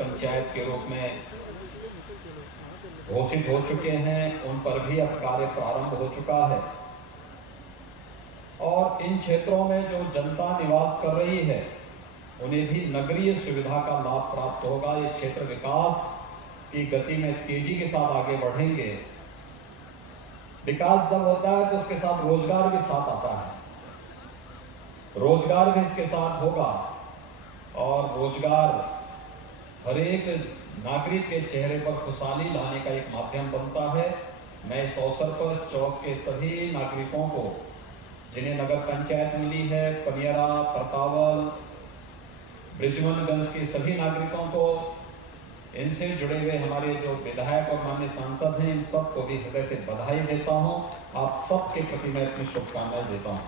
पंचायत के रूप में घोषित हो चुके हैं, उन पर भी अब कार्य प्रारंभ हो चुका है और इन क्षेत्रों में जो जनता निवास कर रही है उन्हें भी नगरीय सुविधा का लाभ प्राप्त होगा। ये क्षेत्र विकास की गति में तेजी के साथ आगे बढ़ेंगे। विकास जब होता है तो उसके साथ रोजगार भी साथ आता है, रोजगार भी इसके साथ होगा और रोजगार हर एक नागरिक के चेहरे पर खुशहाली लाने का एक माध्यम बनता है। मैं इस अवसर पर चौक के सभी नागरिकों को जिन्हें नगर पंचायत मिली है, पनियरा, परतावल, ब्रिजमनगंज के सभी नागरिकों को, इनसे जुड़े हुए हमारे जो विधायक और माननीय सांसद हैं, इन सबको भी हृदय से बधाई देता हूं। आप सबके प्रति मैं अपनी शुभकामनाएं देता हूं।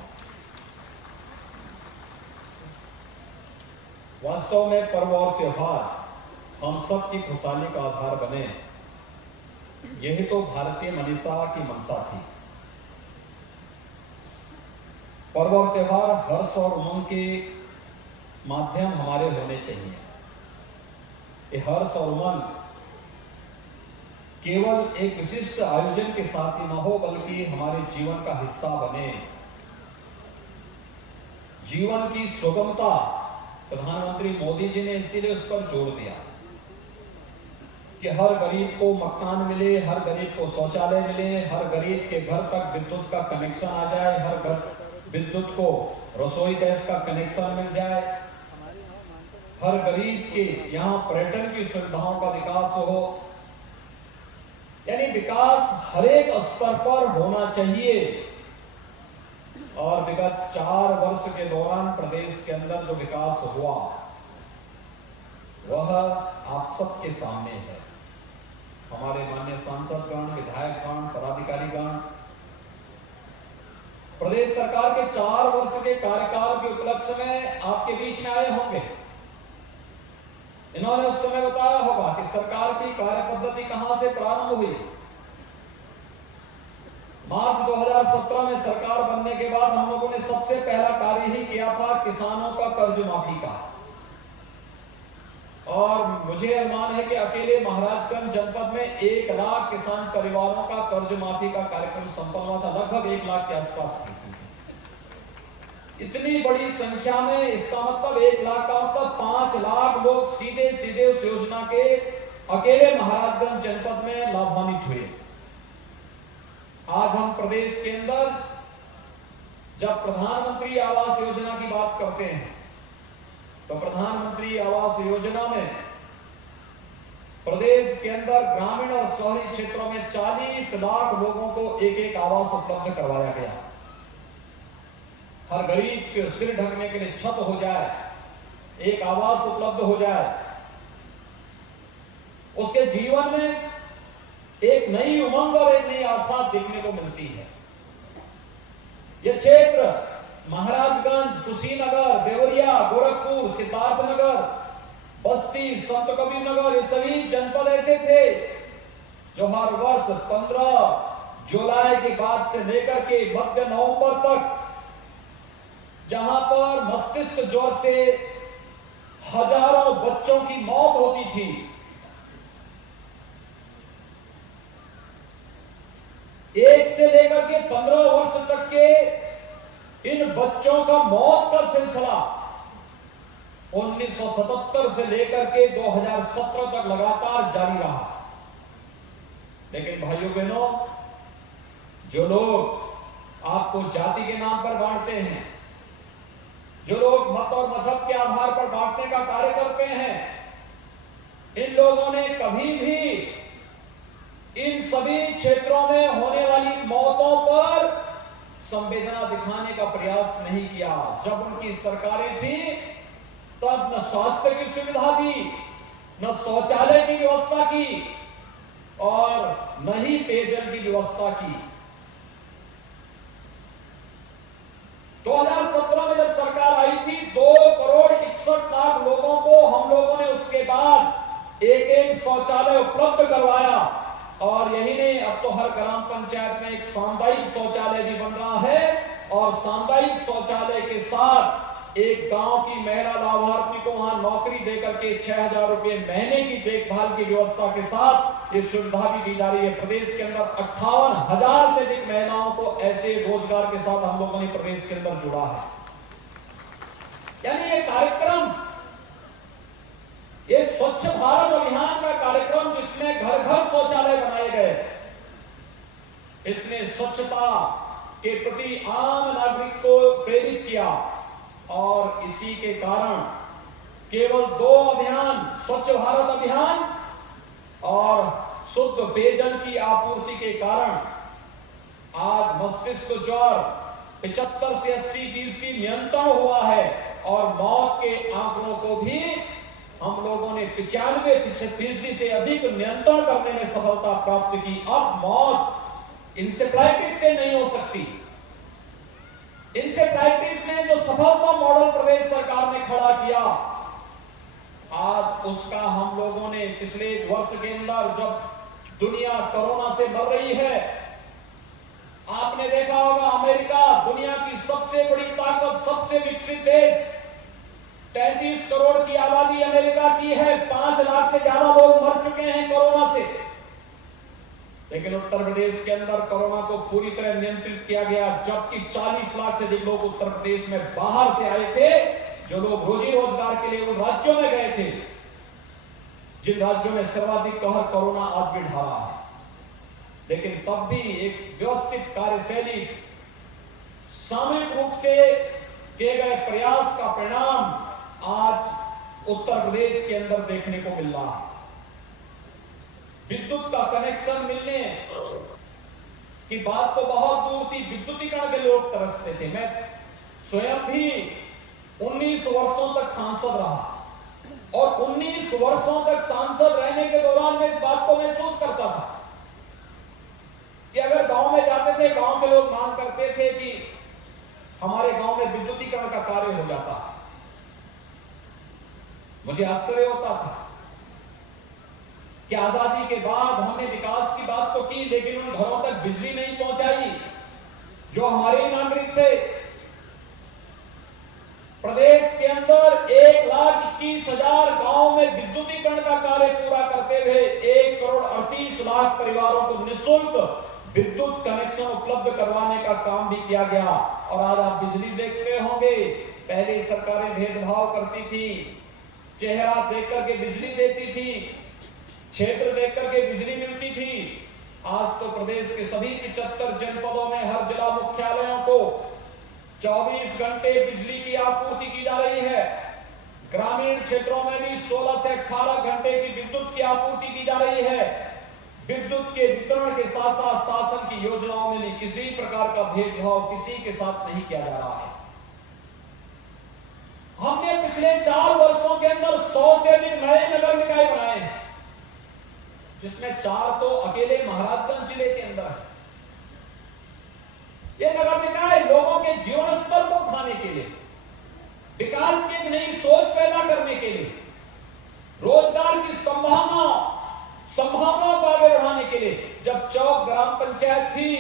वास्तव में पर्व और त्योहार हम सब की खुशहाली का आधार बने, यही तो भारतीय मनीषा की मंशा थी। पर्व और त्योहार हर्ष और उमंग के माध्यम हमारे होने चाहिए। ये हर्ष और उमंग केवल एक विशिष्ट आयोजन के साथ ही न हो, बल्कि हमारे जीवन का हिस्सा बने। जीवन की सुगमता प्रधानमंत्री मोदी जी ने इसीलिए उस पर जोर दिया कि हर गरीब को मकान मिले, हर गरीब को शौचालय मिले, हर गरीब के घर तक विद्युत का कनेक्शन आ जाए, हर विद्युत को रसोई गैस का कनेक्शन मिल जाए, हर गरीब के यहाँ पर्यटन की सुविधाओं का विकास हो। यानी विकास हर एक स्तर पर होना चाहिए। और विगत 4 वर्ष के दौरान प्रदेश के अंदर जो विकास हुआ वह आप सबके सामने है। हमारे माननीय सांसदगण, विधायकगण, पदाधिकारीगण प्रदेश सरकार के 4 वर्ष के कार्यकाल के उपलक्ष्य में आपके बीच में आए होंगे। इन्होंने उस समय बताया होगा कि सरकार की कार्य पद्धति कहां से प्रारंभ हुई। मार्च 2017 में सरकार बनने के बाद हम लोगों ने सबसे पहला कार्य ही किया था किसानों का कर्ज माफी का। और मुझे अनुमान है कि अकेले महाराजगंज जनपद में 1 लाख किसान परिवारों का कर्ज माफी का कार्यक्रम संपन्न हुआ था, लगभग 1 लाख के आसपास की संख्या। इतनी बड़ी संख्या में, इसका मतलब 1 लाख का मतलब 5 लाख लोग सीधे सीधे उस योजना के अकेले महाराजगंज जनपद में लाभान्वित हुए। आज हम प्रदेश के अंदर जब प्रधानमंत्री आवास योजना की बात करते हैं तो प्रधानमंत्री आवास योजना में प्रदेश के अंदर ग्रामीण और शहरी क्षेत्रों में 40 लाख लोगों को एक आवास उपलब्ध करवाया गया। हर गरीब के सिर ढकने के लिए छत हो जाए, एक आवास उपलब्ध हो जाए, उसके जीवन में एक नई उमंग और एक नई आशा देखने को मिलती है। यह क्षेत्र महाराजगंज, कुशीनगर, देवरिया, गोरखपुर, सिद्धार्थनगर, बस्ती, संत कबीर नगर, ये सभी जनपद ऐसे थे जो हर वर्ष 15 जुलाई के बाद से लेकर के मध्य नवंबर तक, जहां पर मस्तिष्क ज्वर से हजारों बच्चों की मौत होती थी, 1 से लेकर के 15 वर्ष तक के इन बच्चों का मौत का सिलसिला 1977 से लेकर के 2017 तक लगातार जारी रहा। लेकिन भाइयों बहनों, जो लोग आपको जाति के नाम पर बांटते हैं, जो लोग मत और मजहब के आधार पर बांटने का कार्य करते हैं, इन लोगों ने कभी भी इन सभी क्षेत्रों में होने वाली मौतों पर संवेदना दिखाने का प्रयास नहीं किया। जब उनकी सरकारें थी तब न स्वास्थ्य की सुविधा दी, न शौचालय की व्यवस्था की और न ही पेयजल की व्यवस्था की। 2017 में जब सरकार आई थी 2,61,00,000 लोगों को हम लोगों ने उसके बाद एक शौचालय उपलब्ध करवाया। और यही नहीं, अब तो हर ग्राम पंचायत में एक सामुदायिक शौचालय भी बन रहा है और सामुदायिक शौचालय के साथ एक गांव की महिला लाभार्थी को वहां नौकरी देकर के 6,000 रुपए महीने की देखभाल की व्यवस्था के साथ ये सुविधा भी दी जा रही है। प्रदेश के अंदर 58,000 से अधिक महिलाओं को ऐसे रोजगार के साथ हम लोगों ने प्रदेश के अंदर जुड़ा है। यानी ये कार्यक्रम, ये स्वच्छ भारत अभियान का कार्यक्रम जिसमें घर घर शौचालय बनाए गए, इसने स्वच्छता के प्रति आम नागरिक को प्रेरित किया और इसी के कारण केवल 2 अभियान, स्वच्छ भारत अभियान और शुद्ध पेयजल की आपूर्ति के कारण आज मस्तिष्क ज्वर 75 से 80% नियंत्रण हुआ है और मौत के आंकड़ों को भी हम लोगों ने 95% से अधिक नियंत्रण करने में सफलता प्राप्त की। अब मौत इंसेफ्लाइटिस से नहीं हो सकती। इंसेफ्लाइटिस में जो सफलता मॉडल प्रदेश सरकार ने खड़ा किया, आज उसका हम लोगों ने पिछले 1 वर्ष के अंदर, जब दुनिया कोरोना से मर रही है, आपने देखा होगा अमेरिका दुनिया की सबसे बड़ी ताकत, सबसे विकसित देश, 33 करोड़ की आबादी अमेरिका की है, 5 लाख से ज्यादा लोग मर चुके हैं कोरोना से। लेकिन उत्तर प्रदेश के अंदर कोरोना को पूरी तरह नियंत्रित किया गया, जबकि 40 लाख से अधिक लोग उत्तर प्रदेश में बाहर से आए थे, जो लोग रोजी रोजगार के लिए उन राज्यों में गए थे जिन राज्यों में सर्वाधिक कहर कोरोना आज भी ढा रहा है। लेकिन तब भी एक व्यवस्थित कार्यशैली, सामूहिक रूप से किए गए प्रयास का परिणाम आज उत्तर प्रदेश के अंदर देखने को मिल रहा है। विद्युत का कनेक्शन मिलने की बात तो बहुत दूर थी, विद्युतीकरण के लोग तरसते थे। मैं स्वयं भी 19 वर्षों तक सांसद रहा और 19 वर्षों तक सांसद रहने के दौरान मैं इस बात को महसूस करता था कि अगर गांव में जाते थे, गांव के लोग मांग करते थे कि हमारे गांव में विद्युतीकरण का कार्य हो जाता। मुझे आश्चर्य होता था कि आजादी के बाद हमने विकास की बात तो की, लेकिन उन घरों तक बिजली नहीं पहुंचाई जो हमारे ही नागरिक थे। प्रदेश के अंदर 1,21,000 गांव में विद्युतीकरण का कार्य पूरा करते हुए 1,38,00,000 परिवारों को निःशुल्क विद्युत कनेक्शन उपलब्ध करवाने का काम भी किया गया। और आज आप बिजली देखते होंगे, पहले सरकारें भेदभाव करती थी, चेहरा देख करके बिजली देती थी, क्षेत्र देख करके बिजली मिलती थी। आज तो प्रदेश के सभी 75 जनपदों में हर जिला मुख्यालयों को 24 घंटे बिजली की आपूर्ति की जा रही है। ग्रामीण क्षेत्रों में भी 16 से 18 घंटे की विद्युत की आपूर्ति की जा रही है। विद्युत के वितरण के साथ साथ शासन की योजनाओं में भी किसी प्रकार का भेदभाव किसी के साथ नहीं किया जा रहा है। हमने पिछले 4 वर्षों के अंदर 100 से अधिक नए नगर निकाय बनाए हैं, जिसमें 4 तो अकेले महाराजगंज जिले के अंदर है। ये नगर निकाय लोगों के जीवन स्तर को उठाने के लिए, विकास की नई सोच पैदा करने के लिए, रोजगार की संभावनाओं को आगे बढ़ाने के लिए। जब चौक ग्राम पंचायत थी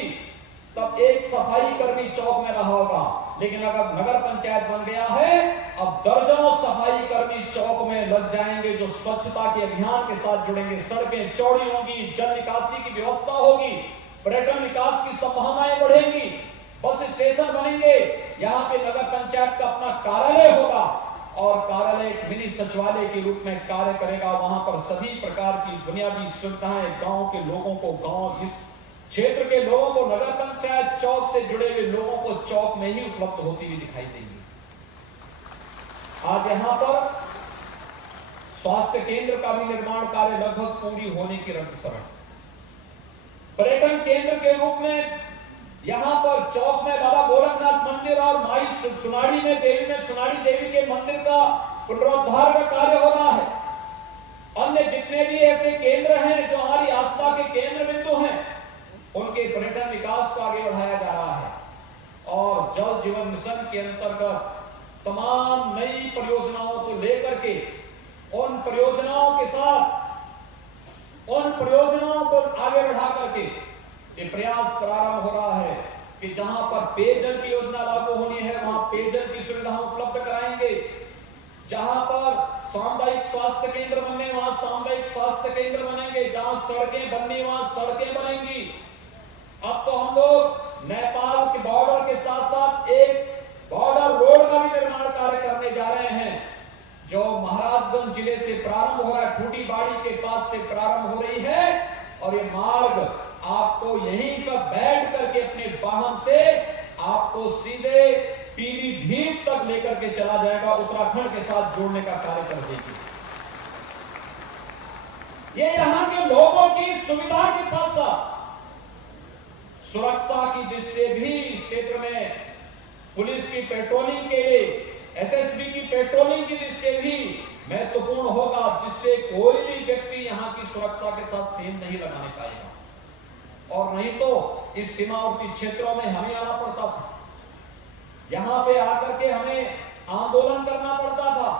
तब एक सफाई कर्मी चौक में रहा होगा, लेकिन अगर नगर पंचायत बन गया है, अब दर्जनों सफाई कर्मी चौक में लग जाएंगे जो स्वच्छता के अभियान के साथ जुड़ेंगे। सड़कें चौड़ी होंगी, जल निकासी की व्यवस्था होगी, पर्यटन विकास की संभावनाएं बढ़ेंगी, बस स्टेशन बनेंगे, यहाँ पे नगर पंचायत का अपना कार्यालय होगा और कार्यालय एक मिनी सचिवालय के रूप में कार्य करेगा। वहां पर सभी प्रकार की बुनियादी सुविधाएं गांव के लोगों को, गांव इस क्षेत्र के लोगों को, नगर पंचायत चौक से जुड़े हुए लोगों को चौक में ही उपलब्ध होती हुई दिखाई देगी। आज यहां पर स्वास्थ्य केंद्र का भी निर्माण कार्य लगभग पूरी होने की रफ्तार। पर्यटन केंद्र के रूप में यहां पर चौक में बाबा गोरखनाथ मंदिर और माई सुनाड़ी में सुनाड़ी देवी के मंदिर का पुनरुद्धार का कार्य हो रहा है। अन्य जितने भी ऐसे केंद्र हैं जो हमारी आस्था के केंद्र बिंदु हैं, उनके पर्यटन विकास को आगे बढ़ाया जा रहा है। और जल जीवन मिशन के अंतर्गत तमाम नई परियोजनाओं को लेकर के, उन परियोजनाओं के साथ उन परियोजनाओं को आगे बढ़ा करके ये प्रयास प्रारंभ हो रहा है कि जहां पर पेयजल की योजना लागू होनी है वहां पेयजल की सुविधा उपलब्ध कराएंगे। जहां पर सामुदायिक स्वास्थ्य केंद्र बनने वहां सामुदायिक स्वास्थ्य केंद्र बनेंगे। जहां सड़कें बननी वहां सड़कें बनेंगी। अब तो हम लोग नेपाल के बॉर्डर के साथ साथ एक बॉर्डर रोड का भी निर्माण कार्य करने जा रहे हैं, जो महाराजगंज जिले से प्रारंभ हो रहा है, ठूटीबाड़ी के पास से प्रारंभ हो रही है। और ये मार्ग आपको यहीं पर बैठ करके अपने वाहन से आपको सीधे पीलीभीत तक लेकर के चला जाएगा, उत्तराखंड के साथ जोड़ने का कार्य कर देगी। ये यहां के लोगों की सुविधा के साथ साथ सुरक्षा की दृष्टि से भी इस क्षेत्र में पुलिस की पेट्रोलिंग के लिए, एसएसबी की पेट्रोलिंग की दृष्टि से भी महत्वपूर्ण होगा, जिससे कोई भी व्यक्ति यहां की सुरक्षा के साथ सेंध नहीं लगाने पाएगा। और नहीं तो इस सीमावर्ती क्षेत्रों में हमें आना पड़ता था, यहां पे आकर के हमें आंदोलन करना पड़ता था,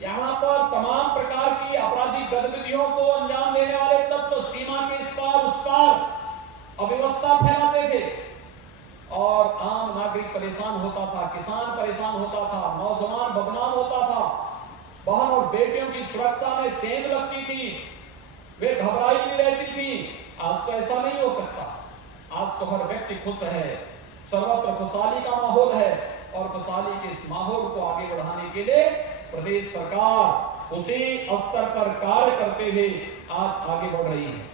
यहां पर तमाम प्रकार की आपराधिक गतिविधियों को अंजाम देने वाले तत्व सीमा के इस पार उस पार अव्यवस्था फैलाते थे और आम नागरिक परेशान होता था, किसान परेशान होता था, नौजवान बदनाम होता था, बहन और बेटियों की सुरक्षा में सेंध लगती थी, वे घबराई भी रहती थी। आज तो ऐसा नहीं हो सकता। आज तो हर व्यक्ति खुश है, सर्वत्र खुशहाली का माहौल है और खुशहाली के इस माहौल को आगे बढ़ाने के लिए प्रदेश सरकार उसी स्तर पर कार्य करते हुए आज आगे बढ़ रही है।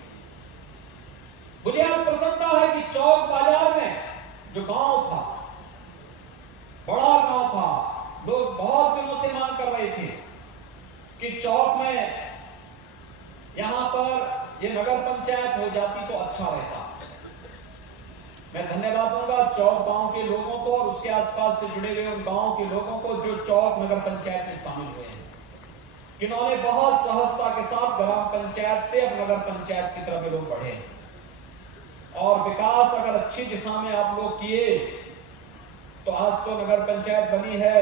मुझे आज प्रसन्नता है कि चौक बाजार में जो गांव था, बड़ा गांव था, लोग बहुत दिनों से मांग कर रहे थे कि चौक में यहां पर ये नगर पंचायत हो जाती तो अच्छा रहता। मैं धन्यवाद दूंगा चौक गांव के लोगों को और उसके आसपास से जुड़े हुए उन गांव के लोगों को जो चौक नगर पंचायत में शामिल हुए हैं, इन्होंने बहुत सहजता के साथ ग्राम पंचायत से अब नगर पंचायत की तरफ लोग बढ़े हैं। और विकास अगर अच्छी दिशा में आप लोग किए तो आज तो नगर पंचायत बनी है,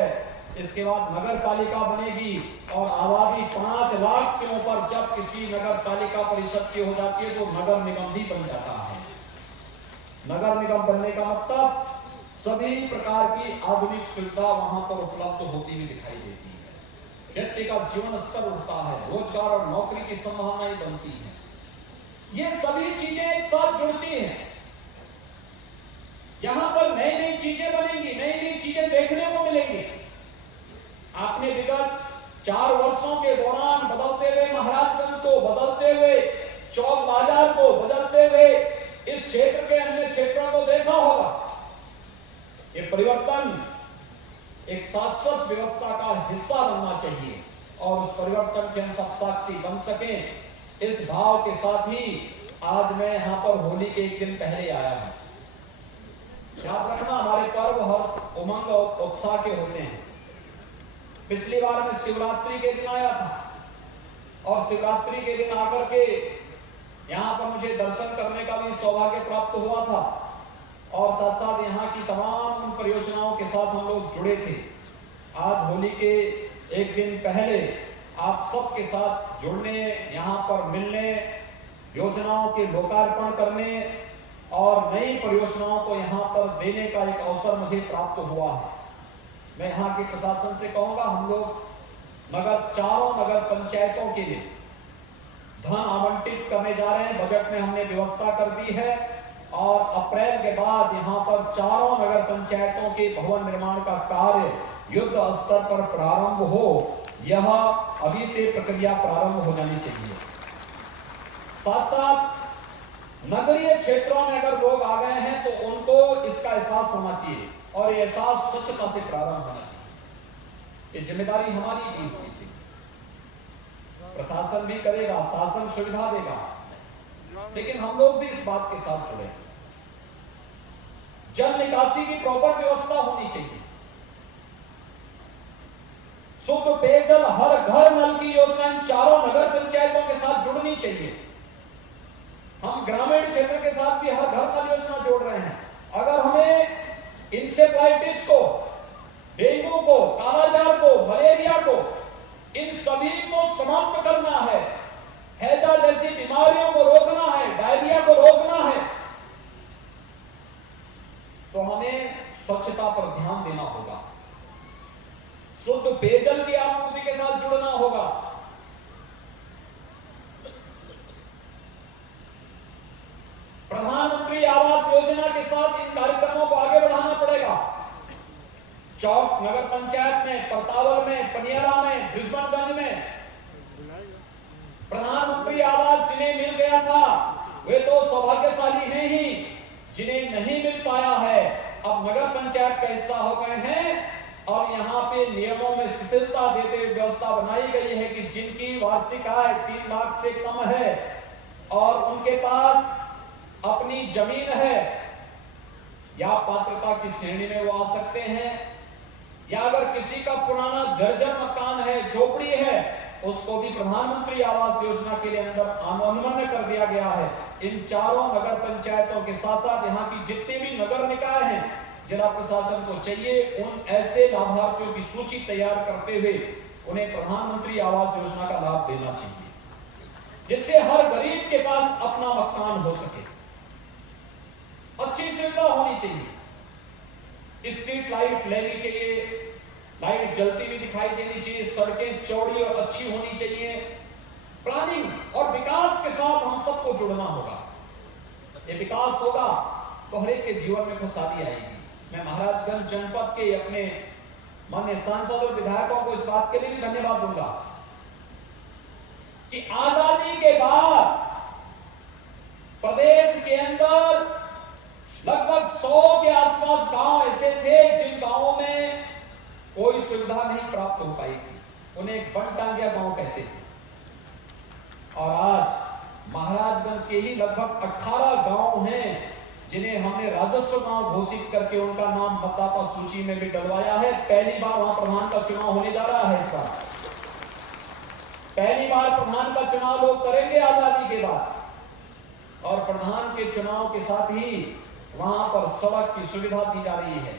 इसके बाद नगर पालिका बनेगी और आबादी 5 लाख से ऊपर जब किसी नगर पालिका परिषद की हो जाती है तो नगर निगम भी बन जाता है। नगर निगम बनने का मतलब सभी प्रकार की आधुनिक सुविधा वहां पर उपलब्ध होती हुई दिखाई देती है, व्यक्ति का जीवन स्तर उठता है, रोजगार और नौकरी की संभावनाएं बनती है। ये सभी चीजें एक साथ जुड़ती हैं। यहां पर नई नई चीजें बनेंगी, नई नई चीजें देखने को मिलेंगी। आपने विगत 4 वर्षों के दौरान बदलते हुए महाराजगंज को, बदलते हुए चौक बाजार को, बदलते हुए इस क्षेत्र के अन्य क्षेत्रों को देखा होगा। ये परिवर्तन एक शाश्वत व्यवस्था का हिस्सा बनना चाहिए और उस परिवर्तन के हम सब साक्षी बन सकें, इस भाव के साथ ही आज मैं यहां पर होली के एक दिन पहले आया हूं। याद रखना, हमारे पर्व हर उमंग और उत्साह के होते हैं। पिछली बार मैं शिवरात्रि के दिन आया था और शिवरात्रि के दिन आकर के यहां पर मुझे दर्शन करने का भी सौभाग्य प्राप्त हुआ था और साथ साथ यहां की तमाम उन परियोजनाओं के साथ हम लोग जुड़े थे। आज होली के एक दिन पहले आप सबके साथ जुड़ने, यहां पर मिलने, योजनाओं के लोकार्पण करने और नई परियोजनाओं को यहां पर देने का एक अवसर मुझे प्राप्त हुआ है। मैं यहां के प्रशासन से कहूंगा, हम लोग चारों नगर पंचायतों के लिए धन आवंटित करने जा रहे हैं। बजट में हमने व्यवस्था कर दी है और अप्रैल के बाद यहां पर चारों नगर पंचायतों के भवन निर्माण का कार्य युद्ध स्तर पर प्रारंभ हो, यह अभी से प्रक्रिया प्रारंभ हो जानी चाहिए। साथ साथ नगरीय क्षेत्रों में अगर लोग आ गए हैं तो उनको इसका एहसास होना चाहिए और ये एहसास स्वच्छता से प्रारंभ होना चाहिए। ये जिम्मेदारी हमारी भी होती थी, प्रशासन भी करेगा, शासन सुविधा देगा, लेकिन हम लोग भी इस बात के साथ जुड़े। जल निकासी की प्रॉपर व्यवस्था होनी चाहिए, शुद्ध पेयजल हर घर नल की योजना इन चारों नगर पंचायतों के साथ जुड़नी चाहिए। हम ग्रामीण क्षेत्र के साथ भी हर घर नल योजना जोड़ रहे हैं। अगर हमें इंसेफ्लाइटिस को, डेंगू को, कालाजार को, मलेरिया को, इन सभी को समाप्त करना है, हैजा जैसी बीमारियों को रोकना है, डायरिया को रोकना है, शुद्ध पेयजल की आपूर्ति के साथ जुड़ना होगा। प्रधानमंत्री आवास योजना के साथ इन कार्यक्रमों को आगे बढ़ाना पड़ेगा। चौक नगर पंचायत में, परतावल में, पनियारा में, ब्रिजमनगंज में प्रधानमंत्री आवास जिन्हें मिल गया था वे तो सौभाग्यशाली हैं ही, जिन्हें नहीं मिल पाया है अब नगर पंचायत का हिस्सा हो गए हैं। और यहां पे नियमों में शिथिलता देते हुए व्यवस्था बनाई गई है कि जिनकी वार्षिक आय 3 लाख से कम है और उनके पास अपनी जमीन है, या पात्रता की श्रेणी में वो आ सकते हैं, या अगर किसी का पुराना जर्जर मकान है, झोपड़ी है, उसको भी प्रधानमंत्री आवास योजना के लिए अंदर अनुमन्य कर दिया गया है। इन चारों नगर पंचायतों के साथ साथ यहाँ की जितने भी नगर निकाय हैं, जिला प्रशासन को चाहिए उन ऐसे लाभार्थियों की सूची तैयार करते हुए उन्हें प्रधानमंत्री आवास योजना का लाभ देना चाहिए, जिससे हर गरीब के पास अपना मकान हो सके। अच्छी सुविधा होनी चाहिए, स्ट्रीट लाइट लेनी चाहिए, लाइट जलती हुई दिखाई देनी चाहिए, सड़कें चौड़ी और अच्छी होनी चाहिए। प्लानिंग और विकास के साथ हम सबको जुड़ना होगा। ये विकास होगा तो हर एक के जीवन में खुशहाली आएगी। मैं महाराजगंज जनपद के अपने माननीय सांसद और विधायकों को इस बात के लिए भी धन्यवाद दूंगा कि आजादी के बाद प्रदेश के अंदर लगभग 100 के आसपास गांव ऐसे थे जिन गांवों में कोई सुविधा नहीं प्राप्त हो पाई थी, उन्हें बनटांगिया गांव कहते थे। और आज महाराजगंज के ही लगभग 18 गांव हैं जिन्हें हमने राजस्व गांव घोषित करके उनका नाम मतदाता सूची में भी डलवाया है। पहली बार वहां प्रधान का चुनाव होने जा रहा है। इस बार पहली बार प्रधान का चुनाव लोग करेंगे आजादी के बाद, और प्रधान के चुनाव के साथ ही वहां पर सड़क की सुविधा दी जा रही है।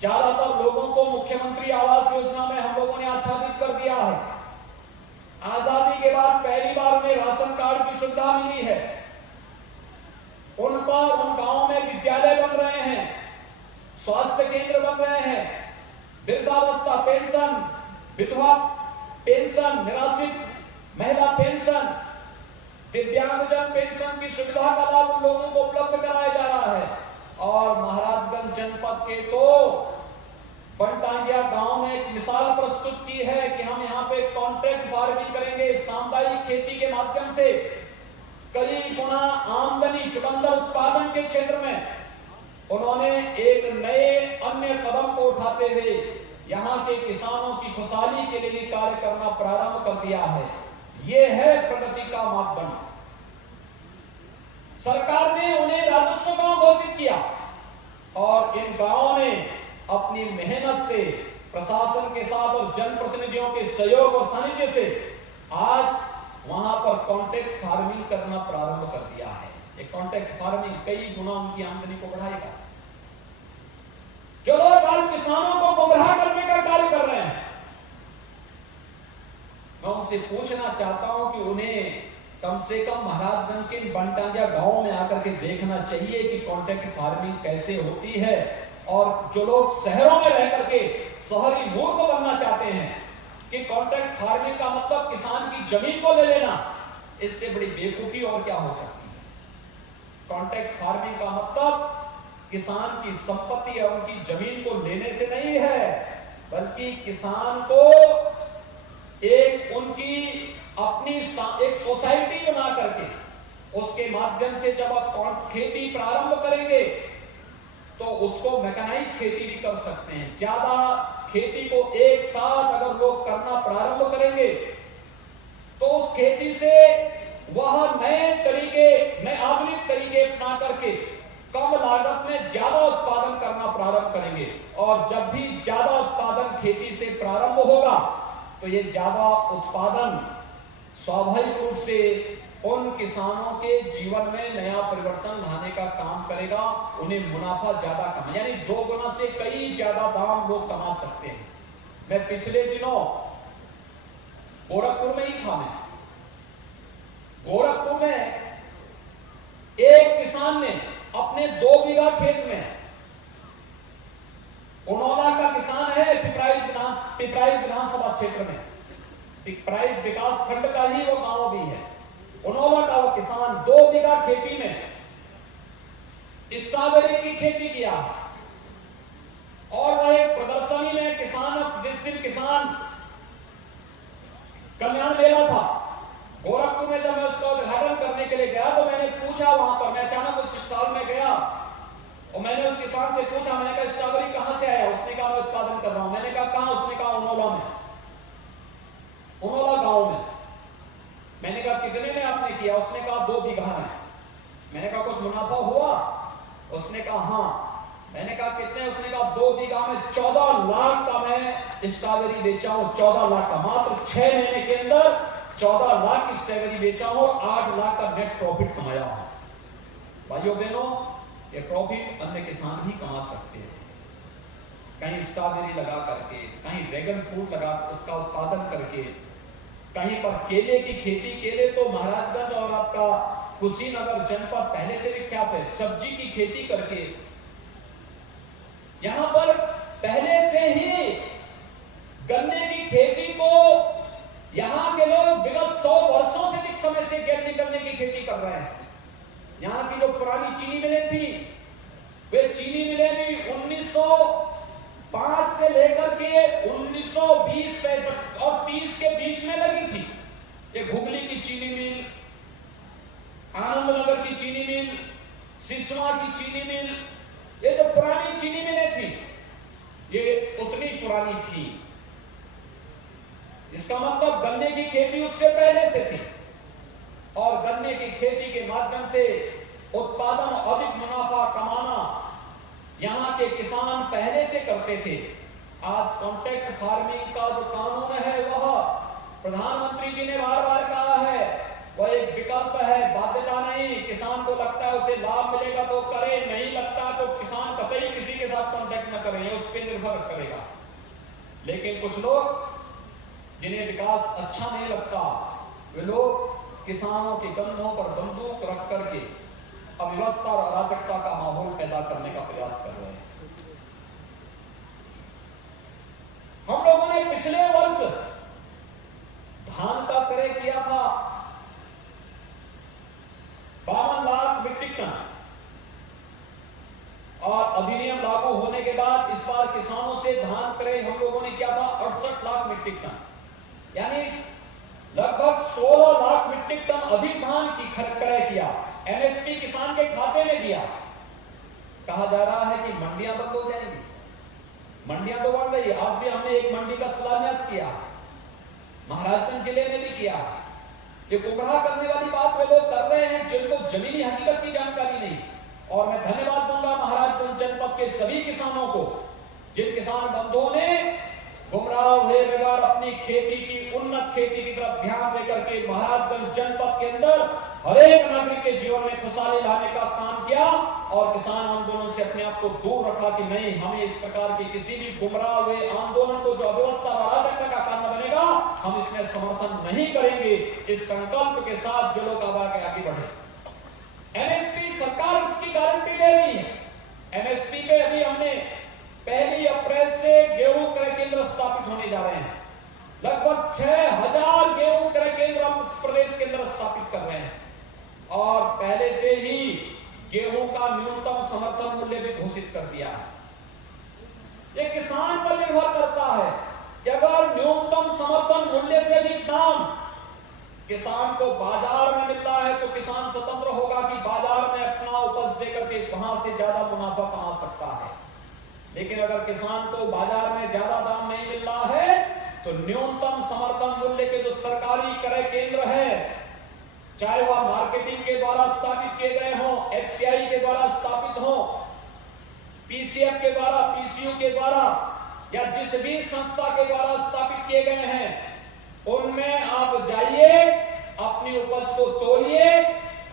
ज्यादातर लोगों को मुख्यमंत्री आवास योजना में हम लोगों ने आच्छादित कर दिया है। आजादी के बाद पहली बार उन्हें राशन कार्ड की सुविधा मिली है। उन गांवों में विद्यालय बन रहे हैं, स्वास्थ्य केंद्र बन रहे हैं, वृद्धावस्था पेंशन, विधवा पेंशन, निराश्रित महिला पेंशन, दिव्यांगजन पेंशन की सुविधा का लाभ उन लोगों को उपलब्ध कराया जा रहा है। और महाराजगंज जनपद के तो बनटांगिया गांव ने एक मिसाल प्रस्तुत की है कि हम यहाँ पे कॉन्ट्रैक्ट फार्मिंग करेंगे, सामुदायिक खेती के माध्यम से कई गुना आमदनी चुकंदर उत्पादन के क्षेत्र में उन्होंने एक नए अन्य कदम को उठाते हुए यहाँ के किसानों की खुशहाली के लिए भी कार्य करना प्रारंभ कर दिया है। ये है प्रगति का मापदंड। सरकार ने उन्हें राजस्व गांव घोषित किया और इन गांवों ने अपनी मेहनत से प्रशासन के साथ और जनप्रतिनिधियों के सहयोग और सानिध्य से आज वहां पर कॉन्ट्रैक्ट फार्मिंग करना प्रारंभ कर दिया है। ये कॉन्ट्रैक्ट फार्मिंग कई गुना उनकी आमदनी को बढ़ाएगा। जो लोग आज किसानों को गुमराह करने का कार्य कर रहे हैं, मैं उनसे पूछना चाहता हूं कि उन्हें कम से कम महाराजगंज के बनटांगिया गांव में आकर के देखना चाहिए कि कॉन्ट्रैक्ट फार्मिंग कैसे होती है। और जो लोग शहरों में रह करके शहरी मूर्ख बनना चाहते हैं कि कॉन्ट्रैक्ट फार्मिंग का मतलब किसान की जमीन को ले लेना, इससे बड़ी बेवकूफी और क्या हो सकती है। कॉन्ट्रैक्ट फार्मिंग का मतलब किसान की संपत्ति या उनकी जमीन को लेने से नहीं है, बल्कि किसान को एक उनकी अपनी एक सोसाइटी बना करके उसके माध्यम से जब आप खेती प्रारंभ करेंगे तो उसको मैकेनाइज खेती भी कर सकते हैं। ज्यादा खेती को एक साथ अगर लोग करना प्रारंभ करेंगे तो उस खेती से वह नए तरीके, नए आधुनिक तरीके अपना करके कम लागत में ज्यादा उत्पादन करना प्रारंभ करेंगे। और जब भी ज्यादा उत्पादन खेती से प्रारंभ होगा तो ये ज्यादा उत्पादन स्वाभाविक रूप से उन किसानों के जीवन में नया परिवर्तन लाने का काम करेगा। उन्हें मुनाफा ज्यादा कमा, यानी 2 गुना से कई ज्यादा दाम लोग कमा सकते हैं। मैं पिछले दिनों गोरखपुर में ही था। मैं गोरखपुर में एक किसान ने अपने 2 बीघा खेत में उनोला का किसान है पिपराइच विधानसभा क्षेत्र में, पिपराइच विकास खंड का ही वो गांव भी है। उनोला का वो किसान 2 बीघा खेती में स्ट्रॉबेरी की खेती किया और वह एक प्रदर्शनी में जिस दिन किसान कल्याण मेला था गोरखपुर में, जब मैं उसका उद्घाटन करने के लिए गया तो मैंने पूछा वहां पर, मैं अचानक उस स्टॉल में गया और मैंने उस किसान से पूछा, मैंने कहा स्ट्रॉबेरी कहां से आया? उसने कहा मैं उत्पादन कर रहा हूं। मैंने कहा कहां? उसने कहा उनोला में, उनोला गांव में। मैंने कहा कितने में आपने किया? उसने कहा 2 बीघा में। मैंने कहा कुछ मुनाफा हुआ? उसने कहा हाँ। मैंने कहा कितने? उसने कहा 2 बीघा में 14 लाख का मैं स्ट्रॉबेरी बेचा हूं, 14 लाख का, मात्र 6 महीने के अंदर 14 लाख की स्ट्रॉबेरी बेचा हूं, 8 लाख का नेट प्रॉफिट कमाया हूं। भाइयों बहनों, ये प्रॉफिट अन्य किसान भी कमा सकते हैं, कहीं स्ट्रॉबेरी लगा करके, कहीं ड्रैगन फ्रूट लगा उसका उत्पादन करके, कहीं पर केले की खेती। केले तो महाराजगंज और आपका कुशीनगर जनपद पहले से विख्यात है, सब्जी की खेती करके यहां पर पहले से ही गन्ने की खेती को यहां के लोग विगत 100 वर्षों से अधिक समय से गन्ने की खेती कर रहे हैं। यहां की जो पुरानी चीनी मिलें थी, वे चीनी मिलें भी 1905 से लेकर के 1920 और 30 के बीच में लगी थी। ये घुगली की चीनी मिल, आनंदनगर की चीनी मिल, सिसवा की चीनी मिल, ये जो पुरानी चीनी मिलें थी, ये उतनी पुरानी थी। इसका मतलब गन्ने की खेती उससे पहले से थी और गन्ने की खेती के माध्यम से उत्पादन, अधिक मुनाफा कमाना यहां के किसान पहले से करते थे। आज कॉन्ट्रैक्ट फार्मिंग का जो कानून है वह प्रधानमंत्री जी ने बार बार कहा है, वह एक विकल्प है, बाध्यता नहीं। किसान को लगता है उसे लाभ मिलेगा तो करे, नहीं लगता तो किसान कतई किसी के साथ कॉन्ट्रैक्ट न करे, उस पर निर्भर करेगा। लेकिन कुछ लोग जिन्हें विकास अच्छा नहीं लगता, वे लोग किसानों के कंधों पर बंदूक रख करके अव्यवस्था और अराजकता का माहौल पैदा करने का प्रयास कर रहे हैं। हम लोगों ने पिछले वर्ष धान का क्रय किया था 52 लाख मीट्रिक टन और अधिनियम लागू होने के बाद इस बार किसानों से धान क्रय हम लोगों ने किया था 68 लाख मीट्रिक टन, यानी लगभग 16 लाख मीट्रिक टन अधिक धान की क्रय किया। एमएसपी किसान के खाते में दिया। कहा जा रहा है कि मंडियां बंद हो जाएंगी, मंडियां तो बढ़ रही है। आज भी हमने एक मंडी का शिलान्यास किया, महाराजगंज जिले में भी किया। ये गुमराह करने वाली बात वे लोग कर रहे हैं जिनको जमीनी हकीकत की जानकारी नहीं। और मैं धन्यवाद दूंगा महाराजगंज जनपद के सभी किसानों को, जिन किसान बंधुओं ने गुमराह हुए बगैर अपनी खेती की, उन्नत खेती की तरफ ध्यान देकर के महाराजगंज जनपद के अंदर हर एक नागरिक के जीवन में खुशहाली लाने का काम किया और किसान आंदोलन से अपने आप को दूर रखा कि नहीं, हमें इस प्रकार की किसी भी गुमराह हुए आंदोलन को जो अव्यवस्था और अराजकता का कारण बनेगा, हम इसमें समर्थन नहीं करेंगे। इस संकल्प के साथ जो लोग आगे बढ़े। एमएसपी सरकार इसकी गारंटी दे रही है। एमएसपी पे अभी हमने 1 अप्रैल से गेहूं क्रय केंद्र स्थापित होने जा रहे हैं। लगभग 6000 गेहूं क्रय केंद्र हम प्रदेश के अंदर स्थापित कर रहे हैं और पहले से ही गेहूं का न्यूनतम समर्थन मूल्य भी घोषित कर दिया है। ये किसान पर निर्भर करता है कि अगर न्यूनतम समर्थन मूल्य से भी दाम किसान को बाजार में मिलता है तो किसान स्वतंत्र होगा कि बाजार में अपना उपज देकर के वहां से ज्यादा मुनाफा कमा सकता है। लेकिन अगर किसान को बाजार में ज्यादा दाम नहीं मिल रहा है तो न्यूनतम समर्थन मूल्य के जो सरकारी क्रय केंद्र है, चाहे वह मार्केटिंग के द्वारा स्थापित किए गए हों, एफसीआई के द्वारा स्थापित हो, पीसीएफ के द्वारा, पीसीयू के द्वारा या जिस भी संस्था के द्वारा स्थापित किए गए हैं, उनमें आप जाइए, अपनी उपज को तोलिए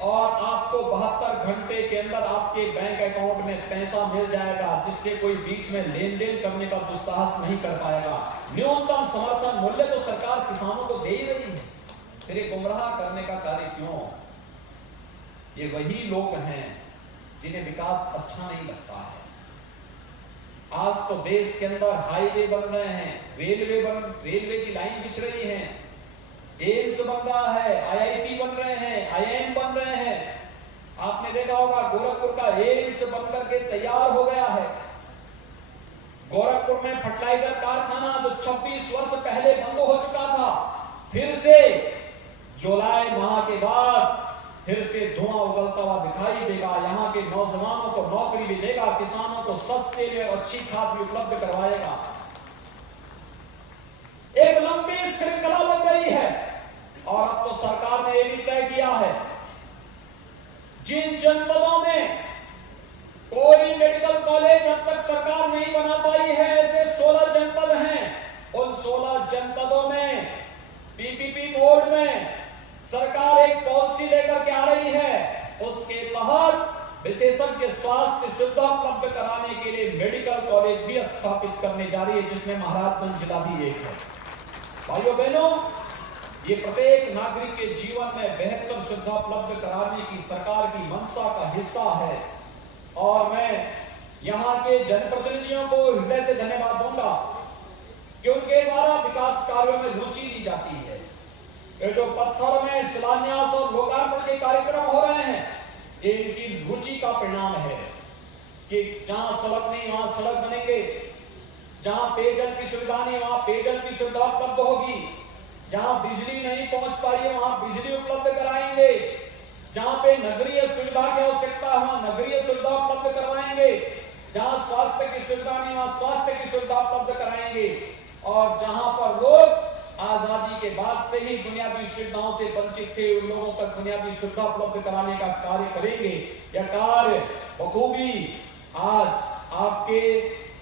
और आपको 72 घंटे के अंदर आपके बैंक अकाउंट में पैसा मिल जाएगा, जिससे कोई बीच में लेन देन करने का दुस्साहस नहीं कर पाएगा। न्यूनतम समर्थन मूल्य तो सरकार किसानों को दे ही रही है, फिर ये गुमराह करने का कार्य क्यों? ये वही लोग हैं जिन्हें विकास अच्छा नहीं लगता है। आज तो देश के अंदर हाईवे बन रहे हैं, रेलवे की लाइन बिछ रही है, एम्स बन रहा है, आईआईटी बन रहे हैं, आईआईएम बन रहे हैं। आपने देखा होगा गोरखपुर का एम्स बन करके तैयार हो गया है। गोरखपुर में फर्टिलाइजर कारखाना जो 26 वर्ष पहले बंद हो चुका था, फिर से जुलाई माह के बाद फिर से धुआं उगलता हुआ दिखाई देगा। यहाँ के नौजवानों को नौकरी भी देगा, किसानों को सस्ते में अच्छी खाद भी उपलब्ध करवाएगा। एक लंबी श्रृंखला बन रही है और अब तो सरकार ने यह भी तय किया है, जिन जनपदों में कोई मेडिकल कॉलेज अब तक सरकार नहीं बना पाई है, ऐसे 16 जनपद हैं। उन 16 जनपदों में पीपीपी मोड में सरकार एक पॉलिसी लेकर के आ रही है। उसके तहत विशेषज्ञ स्वास्थ्य सुविधा उपलब्ध कराने के लिए मेडिकल कॉलेज भी स्थापित करने जा रही है, जिसमें महाराजगंज जिला भी एक है। भाइयों बहनों, ये प्रत्येक नागरिक के जीवन में बेहतर सुविधा उपलब्ध कराने की सरकार की मंशा का हिस्सा है और मैं यहां के जनप्रतिनिधियों को हृदय से धन्यवाद दूंगा कि उनके द्वारा विकास कार्यों में रुचि ली जाती है। ये जो पत्थर में शिलान्यास और लोकार्पण के कार्यक्रम हो रहे हैं, ये इनकी रुचि का परिणाम है कि जहां सड़क नहीं वहां सड़क बनेंगे, जहां पेयजल की सुविधा नहीं वहां पेयजल की सुविधा उपलब्ध होगी, जहां बिजली नहीं पहुंच पाई है वहां बिजली उपलब्ध कराएंगे, जहां पे नगरीय सुविधा की आवश्यकता है वहां नगरीय सुविधा उपलब्ध करवाएंगे, जहां स्वास्थ्य की सुविधा नहीं वहां स्वास्थ्य की सुविधा उपलब्ध कराएंगे और जहां पर लोग आजादी के बाद से ही बुनियादी सुविधाओं से वंचित थे, उन लोगों तक बुनियादी सुविधा उपलब्ध कराने का कार्य करेंगे। यह कार्य बखूबी आज आपके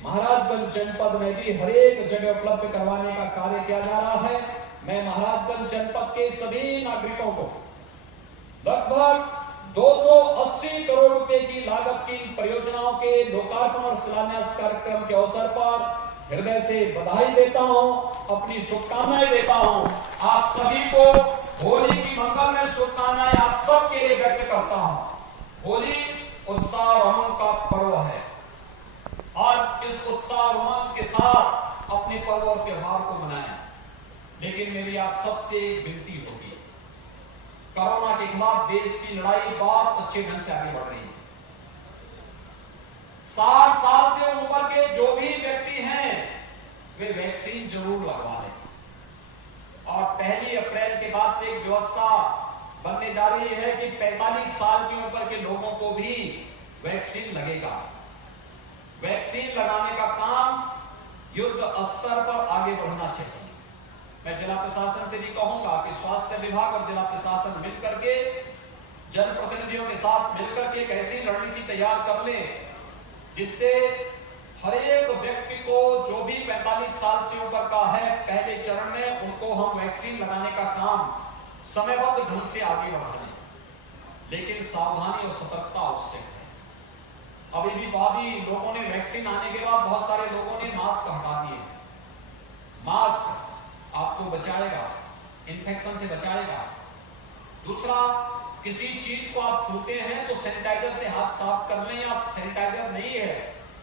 महाराजगंज जनपद में भी हर एक जगह उपलब्ध करवाने का कार्य किया जा रहा है। मैं महाराजगंज जनपद के सभी नागरिकों को लगभग 280 करोड़ रुपए की लागत की परियोजनाओं के लोकार्पण और शिलान्यास कार्यक्रम के अवसर पर हृदय से बधाई देता हूं, अपनी शुभकामनाएं देता हूं। आप सभी को होली की मंगलमय शुभकामनाएं आप सबके लिए व्यक्त करता हूं। होली उत्साह और उमंग का पर्व है और इस उत्साह और उमंग के साथ अपने पर्व और त्योहार को मनाएं। लेकिन मेरी आप सबसे विनती होगी, कोरोना के खिलाफ देश की लड़ाई बहुत अच्छे ढंग से आगे बढ़ रही है। 60 साल से ऊपर के जो भी व्यक्ति हैं वे वैक्सीन जरूर लगवा लें और 1 अप्रैल के बाद से एक व्यवस्था बनने जा रही है कि 45 साल की उम्र के लोगों को भी वैक्सीन लगेगा। वैक्सीन लगाने का काम युद्ध स्तर पर आगे बढ़ना चाहिए। मैं जिला प्रशासन से भी कहूंगा कि स्वास्थ्य विभाग और जिला प्रशासन मिलकर के जनप्रतिनिधियों के साथ मिलकर के एक ऐसी रणनीति तैयार कर ले जिससे हर एक व्यक्ति को जो भी 45 साल से ऊपर का है पहले चरण में उनको हम वैक्सीन लगाने का काम समयबद्ध ढंग से आगे बढ़ाएं। लेकिन सावधानी और सतर्कता आवश्यक है। अभी भी भाभी लोगों ने वैक्सीन आने के बाद बहुत सारे लोगों ने मास्क हटा दिए। मास्क आपको बचाएगा, इन्फेक्शन से बचाएगा। दूसरा, किसी चीज को आप छूते हैं तो सैनिटाइजर से हाथ साफ कर लें, या सैनिटाइजर नहीं है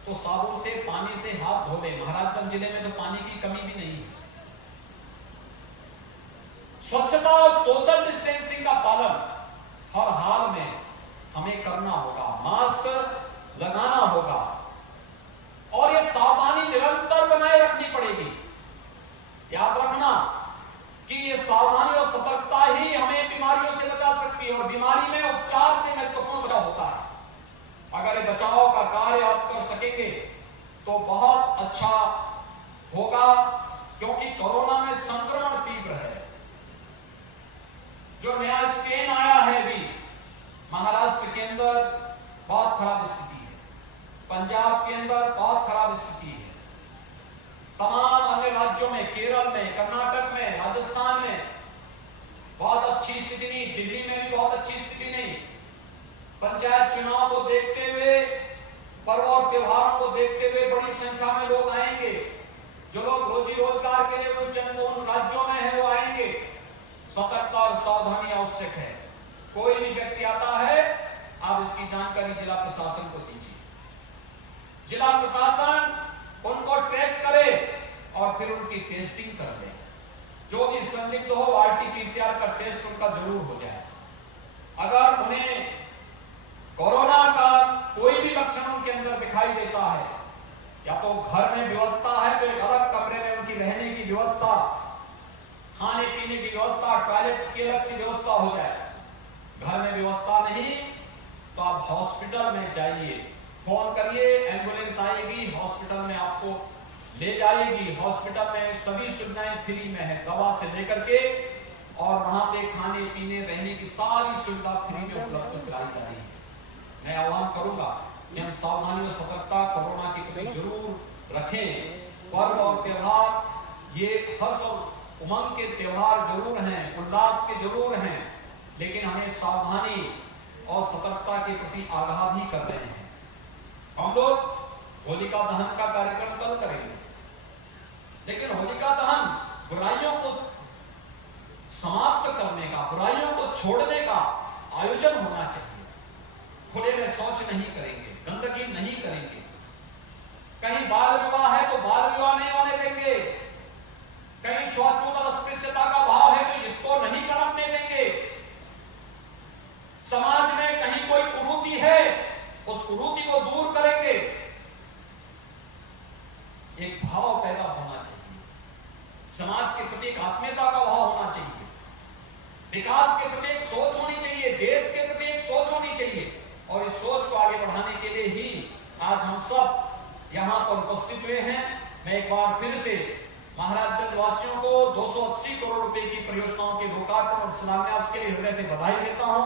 तो साबुन से पानी से हाथ धो लें। महाराजगंज जिले में तो पानी की कमी भी नहीं है। स्वच्छता और सोशल डिस्टेंसिंग का पालन हर हाल में हमें करना होगा, मास्क लगाना होगा और यह सावधानी निरंतर बनाए रखनी पड़ेगी। याद रखना कि ये सावधानी और सतर्कता ही हमें बीमारियों से बचा सकती है और बीमारी में उपचार से महत्वपूर्ण बचाव होता है। अगर ये बचाव का कार्य आप कर सकेंगे तो बहुत अच्छा होगा, क्योंकि कोरोना में संक्रमण तीव्र है। जो नया स्ट्रेन आया है भी महाराष्ट्र के अंदर बहुत खराब स्थिति है, पंजाब के अंदर बहुत खराब स्थिति है, तमाम अन्य राज्यों में, केरल में, कर्नाटक में, राजस्थान में बहुत अच्छी स्थिति नहीं, दिल्ली में भी बहुत अच्छी स्थिति नहीं। पंचायत चुनाव को देखते हुए, पर्व और त्योहारों को देखते हुए बड़ी संख्या में लोग आएंगे। जो लोग रोजी रोजगार के लिए उन राज्यों में है वो आएंगे। सतर्कता और सावधानी आवश्यक है। कोई भी व्यक्ति आता है, आप इसकी जानकारी जिला प्रशासन को दीजिए। जिला प्रशासन उनको ट्रेस करे और फिर उनकी टेस्टिंग कर ले। जो भी संदिग्ध हो आरटीपीसीआर का टेस्ट उनका जरूर हो जाए। अगर उन्हें कोरोना का कोई भी लक्षण उनके अंदर दिखाई देता है, या तो घर में व्यवस्था है तो एक अलग कमरे में उनकी रहने की व्यवस्था, खाने पीने की व्यवस्था, टॉयलेट की अलग सी व्यवस्था हो जाए। घर में व्यवस्था नहीं तो आप हॉस्पिटल में जाइए, फोन करिए, एम्बुलेंस आएगी, हॉस्पिटल में आपको ले जाएगी। हॉस्पिटल में सभी सुविधाएं फ्री में है, दवा से लेकर के, और वहां पे खाने पीने रहने की सारी सुविधा फ्री में उपलब्ध कराई जा रही है। मैं आह्वान करूंगा कि हम सावधानी और सतर्कता कोरोना की प्रति जरूर रखें। पर्व और त्योहार ये हर्ष और उमंग के त्योहार जरूर हैं, उल्लास के जरूर हैं, लेकिन हमें सावधानी और सतर्कता के प्रति आगाह भी कर रहे हैं। हम लोग होलिका दहन का कार्यक्रम कल करेंगे, लेकिन होलिका दहन बुराइयों को समाप्त करने का, बुराइयों को छोड़ने का आयोजन होना चाहिए। खुले में शौच नहीं करेंगे, गंदगी नहीं करेंगे। कहीं बाल विवाह है तो बाल विवाह नहीं होने देंगे, कहीं छूआछूत और अस्पृश्यता का भाव है तो इसको नहीं पनपने देंगे। समाज में कहीं कोई कुरीति है, उस कुरीति को दूर करेंगे। एक भाव पैदा होना चाहिए, समाज के प्रति एक आत्मीयता का भाव होना चाहिए, विकास के प्रति एक सोच होनी चाहिए, देश के प्रति एक सोच होनी चाहिए। और इस सोच को आगे बढ़ाने के लिए ही आज हम सब यहां पर उपस्थित हुए हैं। मैं एक बार फिर से महाराजगंज वासियों को 280 करोड़ रुपए की परियोजनाओं के लोकार्पण और शिलान्यास के लिए हृदय से बधाई देता हूं।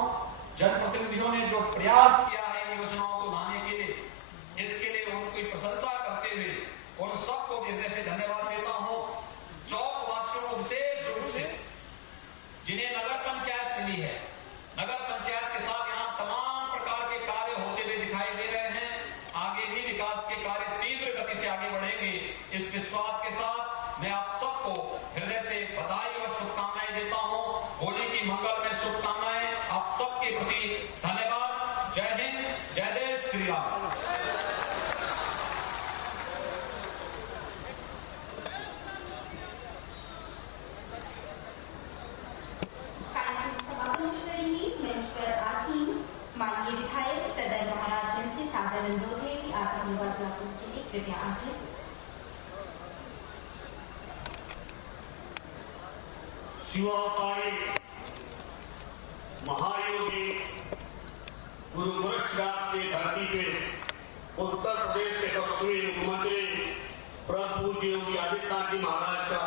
जनप्रतिनिधियों ने जो प्रयास किया है इन योजनाओं को लाने के लिए, इसके लिए उनकी प्रशंसा करते हुए उन सबको हृदय से धन्यवाद देता हूं। चौक वासियों को विशेष रूप से, जिन्हें नगर पंचायत मिली है, नगर पंचायत के साथ यहाँ तमाम प्रकार के कार्य होते हुए दिखाई दे रहे हैं। आगे भी विकास के कार्य तीव्र गति से आगे बढ़ेंगे। इस विश्वास के साथ मैं आप सबको हृदय से बधाई और शुभकामनाएं देता हूं। होली की मंगलमय शुभकामनाएं आप सबके प्रति। धन्यवाद। जय हिंद, जय देश, श्री राम। माननीय विधायक सदर महाराजगंज से सादर अनुरोध है कि आप अपनी वार्तालाप के लिए कृपया आ जाएं। शिवापाई महायोगी गुरु गोरक्षनाथ की धरती पे उत्तर प्रदेश के यशस्वी मुख्यमंत्री परम पूज्य योगी आदित्यनाथ जी महाराज का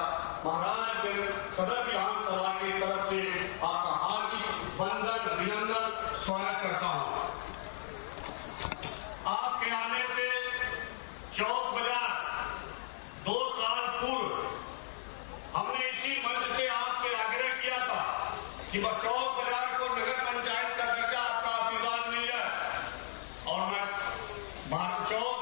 महाराजगंज सदर विधानसभा की तरफ से आपका हार्दिक वंदन, अभिनंदन, स्वागत करता हूं। आपके आने से चौक बाजार 2 साल पूर्व हमने इसी मंच से आपसे आग्रह किया था कि चौक बाजार को नगर पंचायत